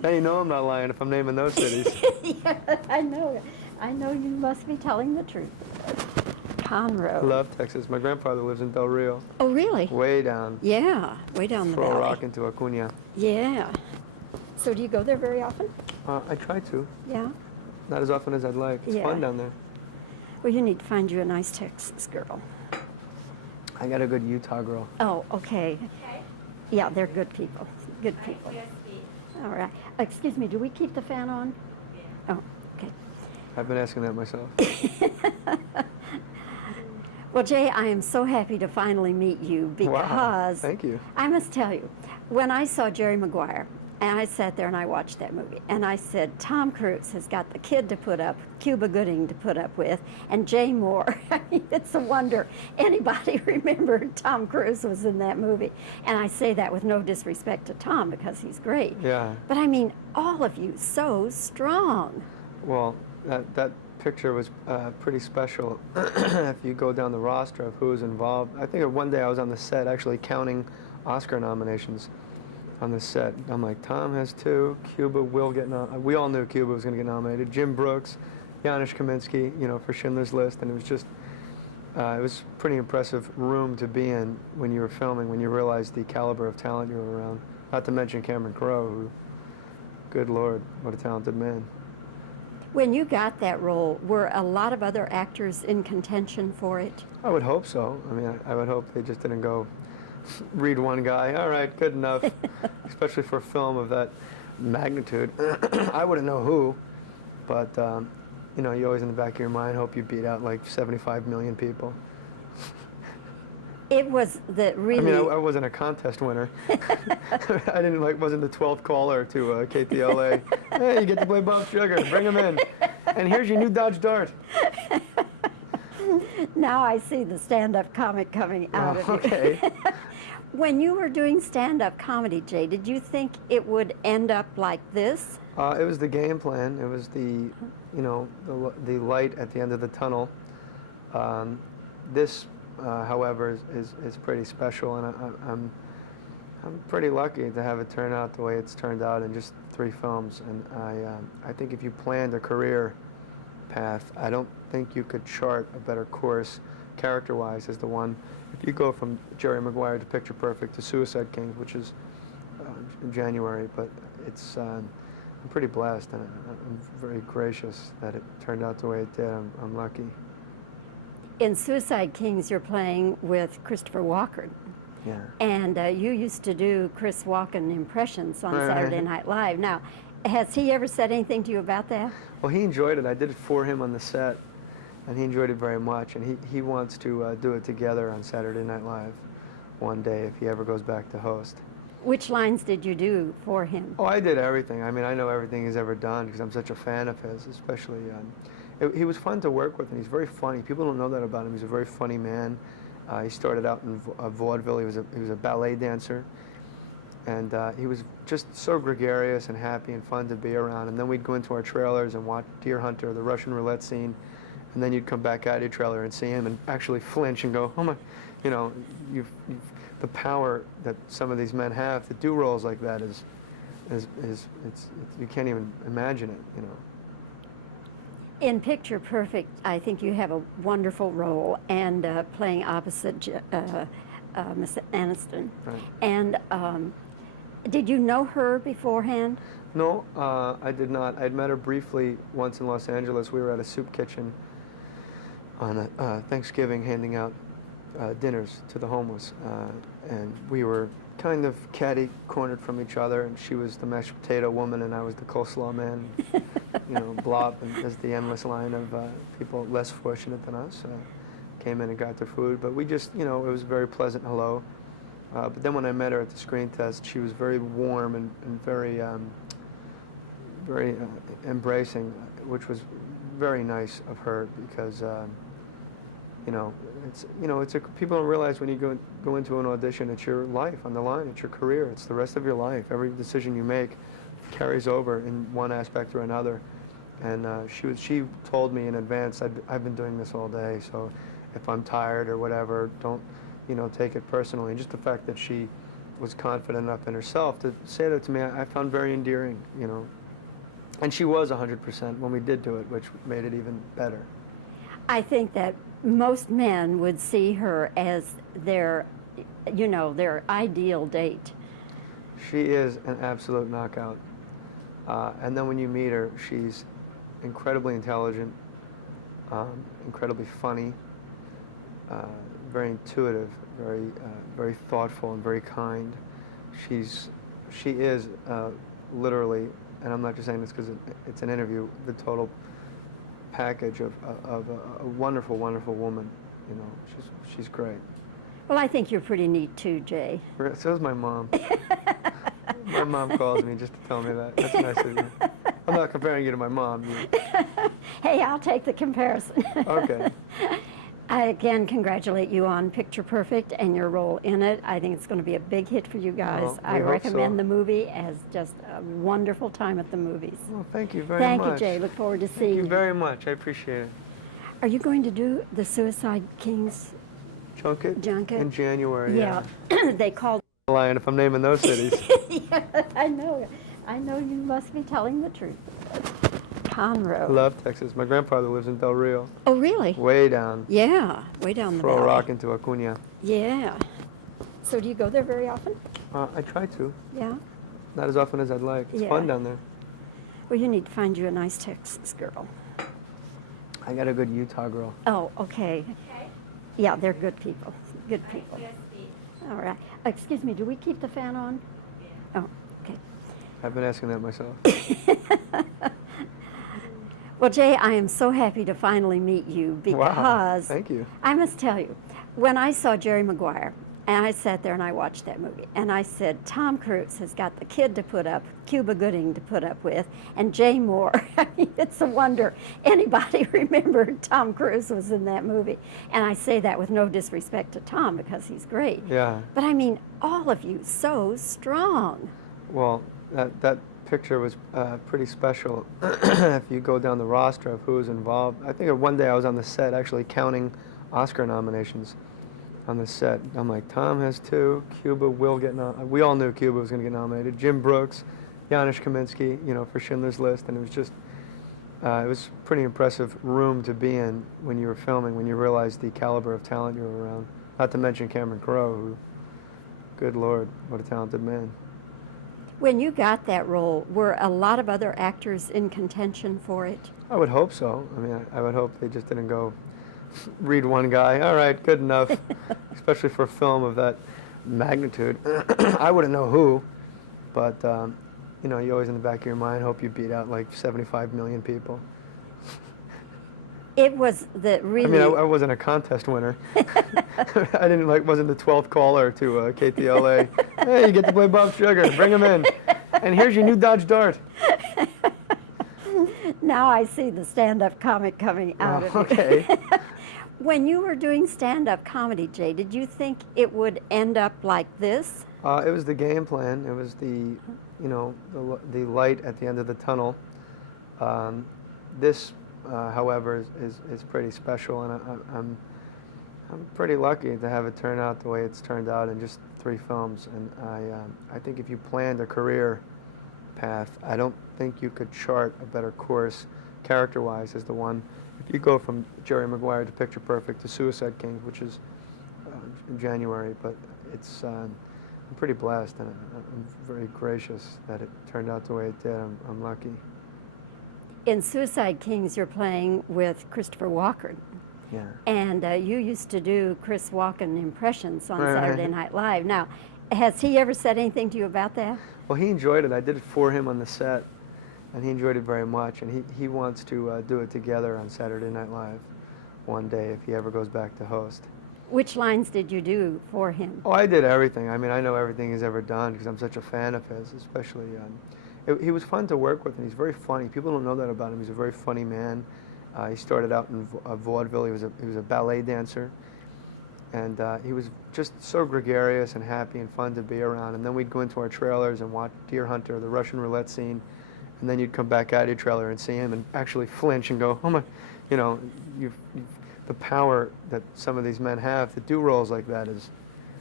Now you know I'm not lying if I'm naming those cities. Yeah, I know. I know you must be telling the truth. Conroe. Love Texas. My grandfather lives in Del Rio. Oh, really? Way down. Yeah, way down the Throw a valley. rock into Acuna. Yeah. So do you go there very often? I try to. Yeah. Not as often as I'd like. It's Yeah. fun down there. Well, you need to find you a nice Texas girl. I got a good Utah girl. Oh, okay. Yeah, they're good people. Good people. All right. Excuse me, do we keep the fan on? Oh, okay. I've been asking that myself. Well, Jay, I am so happy to finally meet you Wow, because thank you. I must tell you, when I saw Jerry Maguire, and I sat there and I watched that movie, and I said, Tom Cruise has got the kid to put up, Cuba Gooding to put up with, and Jay Mohr. I mean, it's a wonder anybody remembered Tom Cruise was in that movie. And I say that with no disrespect to Tom because he's great. Yeah. But I mean, all of you so strong. Well, that picture was pretty special. If you go down the roster of who was involved, I think one day I was on the set actually counting Oscar nominations on the set. I'm like, Tom has 2, Cuba will get nominated. We all knew Cuba was going to get nominated. Jim Brooks, Janusz Kaminski, for Schindler's List, and it was just, it was a pretty impressive room to be in when you were filming, when you realized the caliber of talent you were around. Not to mention Cameron Crowe, who, good Lord, what a talented man. When you got that role, were a lot of other actors in contention for it? I would hope so. I mean, I would hope they just didn't go read one guy, all right, good enough, especially for a film of that magnitude. I wouldn't know who, but, you always in the back of your mind hope you beat out like 75 million people. It was the really... I mean, I wasn't a contest winner. I wasn't the 12th caller to KTLA. Hey, you get to play Bob Sugar, bring him in. And here's your new Dodge Dart. Now I see the stand-up comic coming out of you. Okay. When you were doing stand-up comedy, Jay, did you think it would end up like this? It was the game plan. It was the light at the end of the tunnel. This, however, is pretty special, and I'm pretty lucky to have it turn out the way it's turned out in just 3 films. And I think if you planned a career path, I don't think you could chart a better course character-wise as the one. If you go from Jerry Maguire to Picture Perfect to Suicide Kings, which is in January, but it's I'm pretty blessed, and I'm very gracious that it turned out the way it did. I'm lucky. In Suicide Kings, you're playing with Christopher Walken. Yeah. And you used to do Chris Walken impressions on Right. Saturday Night Live. Now, has he ever said anything to you about that? Well, he enjoyed it. I did it for him on the set, and he enjoyed it very much. And he wants to do it together on Saturday Night Live one day if he ever goes back to host. Which lines did you do for him? Oh, I did everything. I mean, I know everything he's ever done because I'm such a fan of his, especially. He was fun to work with, and he's very funny. People don't know that about him. He's a very funny man. He started out in vaudeville. He was a ballet dancer, and he was just so gregarious and happy and fun to be around. And then we'd go into our trailers and watch Deer Hunter, the Russian roulette scene, and then you'd come back out of your trailer and see him and actually flinch and go, oh my, you've the power that some of these men have to do roles like that is you can't even imagine it, In Picture Perfect, I think you have a wonderful role, and playing opposite Miss Aniston. Right. And did you know her beforehand? No, I did not. I'd met her briefly once in Los Angeles. We were at a soup kitchen on Thanksgiving handing out dinners to the homeless. And we were kind of catty-cornered from each other, and she was the mashed potato woman, and I was the coleslaw man. Blob, and there's the endless line of people less fortunate than us came in and got their food. But we just, it was a very pleasant hello. But then when I met her at the screen test, she was very warm and very embracing, which was very nice of her because, people don't realize when you go into an audition, it's your life on the line, it's your career, it's the rest of your life. Every decision you make carries over in one aspect or another. And she told me in advance, I've been doing this all day, so if I'm tired or whatever, don't take it personally. And just the fact that she was confident enough in herself to say that to me, I found very endearing, And she was 100% when we did do it, which made it even better. I think that most men would see her as their ideal date. She is an absolute knockout. And then when you meet her, she's incredibly intelligent, incredibly funny, very intuitive, very thoughtful, and very kind. She is literally, and I'm not just saying this because it's an interview, the total package of a wonderful, wonderful woman. She's great. Well, I think you're pretty neat too, Jay. So is my mom. My mom calls me just to tell me that. That's nice of you. I'm not comparing you to my mom. Hey, I'll take the comparison. Okay. I again congratulate you on Picture Perfect and your role in it. I think it's going to be a big hit for you guys. Well, I recommend so. the movie as just a wonderful time at the movies. Well, thank you very Thank much. you, Jay. Look forward to seeing you. Thank you very much. I appreciate it. Are you going to do the Suicide Kings Junket? junket? In January, Yeah. They called. Lying if I'm naming those cities. Yeah, I know. I know you must be telling the truth. Conroe. I love Texas. My grandfather lives in Del Rio. Oh, really? Way down. Yeah, way down the Throw a valley. rock into Acuna. Yeah. So do you go there very often? I try to. Yeah. Not as often as I'd like. It's Yeah. fun down there. Well, you need to find you a nice Texas girl. I got a good Utah girl. Oh, okay. Yeah, they're good people. Good people. All right. Excuse me, do we keep the fan on? Oh, okay. I've been asking that myself. Well, Jay, I am so happy to finally meet you Wow. because Thank you. I must tell you, when I saw Jerry Maguire, and I sat there and I watched that movie, and I said, Tom Cruise has got the kid to put up, Cuba Gooding to put up with, and Jay Mohr. I mean, it's a wonder anybody remembered Tom Cruise was in that movie. And I say that with no disrespect to Tom because he's great. Yeah. But I mean, all of you so strong. Well, that picture was pretty special. If you go down the roster of who was involved, I think one day I was on the set actually counting Oscar nominations on the set. I'm like, Tom has 2, Cuba will get nominated. We all knew Cuba was going to get nominated. Jim Brooks, Janusz Kaminski, for Schindler's List, and it was just, it was a pretty impressive room to be in when you were filming, when you realized the caliber of talent you were around. Not to mention Cameron Crowe, who, good Lord, what a talented man. When you got that role, were a lot of other actors in contention for it? I would hope so. I mean, I would hope they just didn't go read one guy. All right, good enough, especially for a film of that magnitude. I wouldn't know who, but you always in the back of your mind hope you beat out like 75 million people. It was the really. I mean, I wasn't a contest winner. I wasn't the 12th caller to KTLA. Hey, you get to play Bob Sugar. Bring him in. And here's your new Dodge Dart. Now I see the stand-up comic coming out of it. Okay. When you were doing stand-up comedy, Jay, did you think it would end up like this? It was the game plan. It was the light at the end of the tunnel. This, however, is pretty special, and I'm pretty lucky to have it turn out the way it's turned out in just 3 films. And I think if you planned a career path, I don't think you could chart a better course character-wise as the one. If you go from Jerry Maguire to Picture Perfect to Suicide Kings, which is in January, but it's I'm pretty blessed, and I'm very gracious that it turned out the way it did. I'm lucky. In Suicide Kings, you're playing with Christopher Walken. Yeah. And you used to do Chris Walken impressions on Right. Saturday Night Live. Now, has he ever said anything to you about that? Well, he enjoyed it. I did it for him on the set, and he enjoyed it very much. And he wants to do it together on Saturday Night Live one day if he ever goes back to host. Which lines did you do for him? Oh, I did everything. I mean, I know everything he's ever done because I'm such a fan of his, especially. He was fun to work with, and he's very funny. People don't know that about him. He's a very funny man. He started out in vaudeville. He was a ballet dancer, and he was just so gregarious and happy and fun to be around. And then we'd go into our trailers and watch Deer Hunter, the Russian roulette scene, and then you'd come back out of your trailer and see him and actually flinch and go, oh my, the power that some of these men have to do roles like that is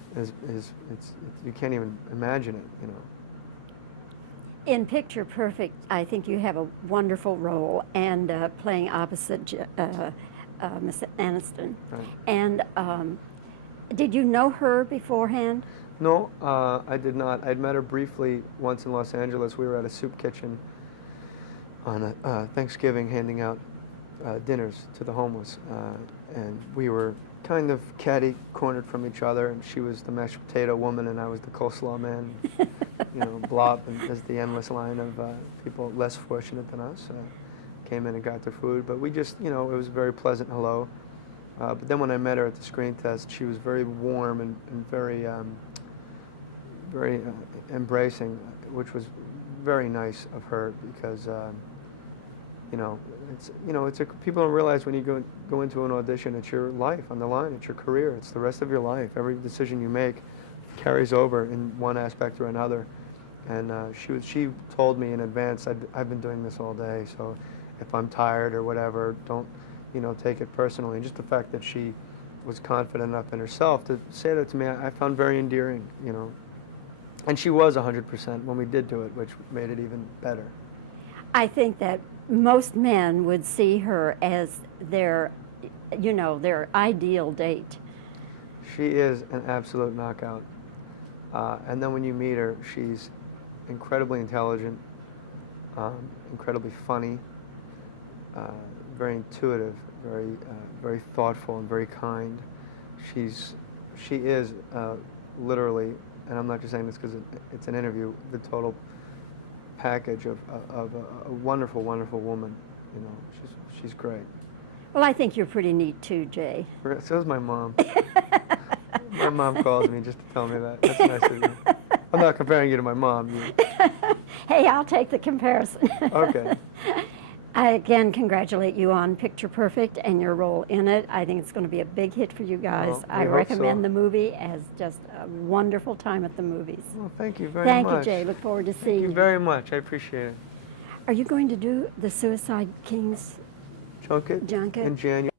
you can't even imagine it, you know. In Picture Perfect, I think you have a wonderful role, and playing opposite Miss Aniston. Right. And did you know her beforehand? No, I did not. I'd met her briefly once in Los Angeles. We were at a soup kitchen on a Thanksgiving, handing out dinners to the homeless, and we were kind of catty-cornered from each other, and she was the mashed potato woman, and I was the coleslaw man. You know, Blop, and there's the endless line of people less fortunate than us came in and got their food. But we just, you know, it was a very pleasant hello. But then when I met her at the screen test, she was very warm and very embracing, which was very nice of her, because people don't realize when you go into an audition, it's your life on the line, it's your career, it's the rest of your life. Every decision you make carries over in one aspect or another. And she told me in advance, I've been doing this all day, so if I'm tired or whatever, don't take it personally. And just the fact that she was confident enough in herself to say that to me, I found very endearing, you know. And she was 100% when we did do it, which made it even better. I think that most men would see her as their ideal date. She is an absolute knockout. And then when you meet her, she's incredibly intelligent, incredibly funny, very intuitive, very thoughtful, and very kind. She is literally, and I'm not just saying this because it's an interview, the total package of a wonderful, wonderful woman. You know, she's great. Well, I think you're pretty neat too, Jay. So is my mom. My mom calls me just to tell me that. That's nice of you. I'm not comparing you to my mom. Hey, I'll take the comparison. Okay. I again congratulate you on Picture Perfect and your role in it. I think it's going to be a big hit for you guys. Well, I hope recommend so. the movie as just a wonderful time at the movies. Well, thank you very Thank much. you, Jay. Look forward to Thank seeing you you. very much. I appreciate it. Are you going to do the Suicide Kings Junket junket? in January.